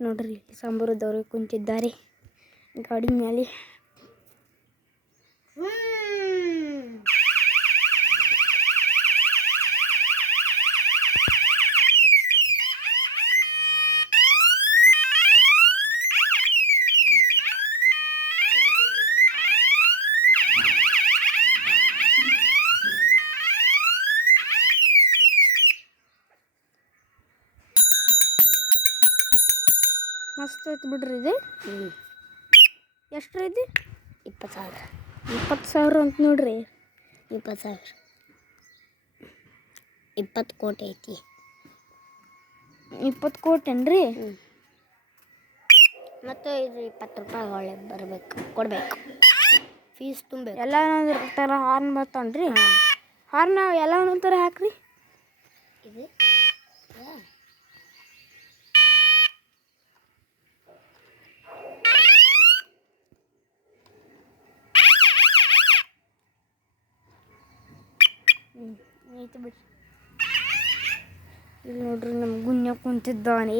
ನೋಡ್ರಿ ಸಂಬರದವರು ಕುಂತಿದ್ದಾರೆ ಗಾಡಿ ಮೇಲೆ. ಮಸ್ತ್ ಐತೆ ಬಿಡ್ರಿ ಇದು. ಎಷ್ಟು ಐತಿ? 20,000. 20,000 ಅಂತ ನೋಡ್ರಿ. 20,000. 20 ಕೋಟಿ ಐತಿ. 20 ಕೋಟಿ ಏನ್ರಿ? ಮತ್ತು ಇದು 20 ರೂಪಾಯಿ ಒಳ್ಳೆ ಕೊಡ್ಬೇಕು. ಫೀಸ್ ತುಂಬಬೇಕು. ಎಲ್ಲ ಥರ ಹಾರ್ನ್ ಬರ್ತಾವನ್ರಿ. ಹಾರ್ನ್ ಎಲ್ಲ ಒಂದೊಂದು ಥರ ಹಾಕ್ರಿ. ಇದು ಐತೆ ಬಿಡ್ರಿ. ಇಲ್ಲಿ ನೋಡ್ರಿ ನಮ್ಮ ಗುನ್ಯ ಕುಂತಿದ್ದಾನೆ.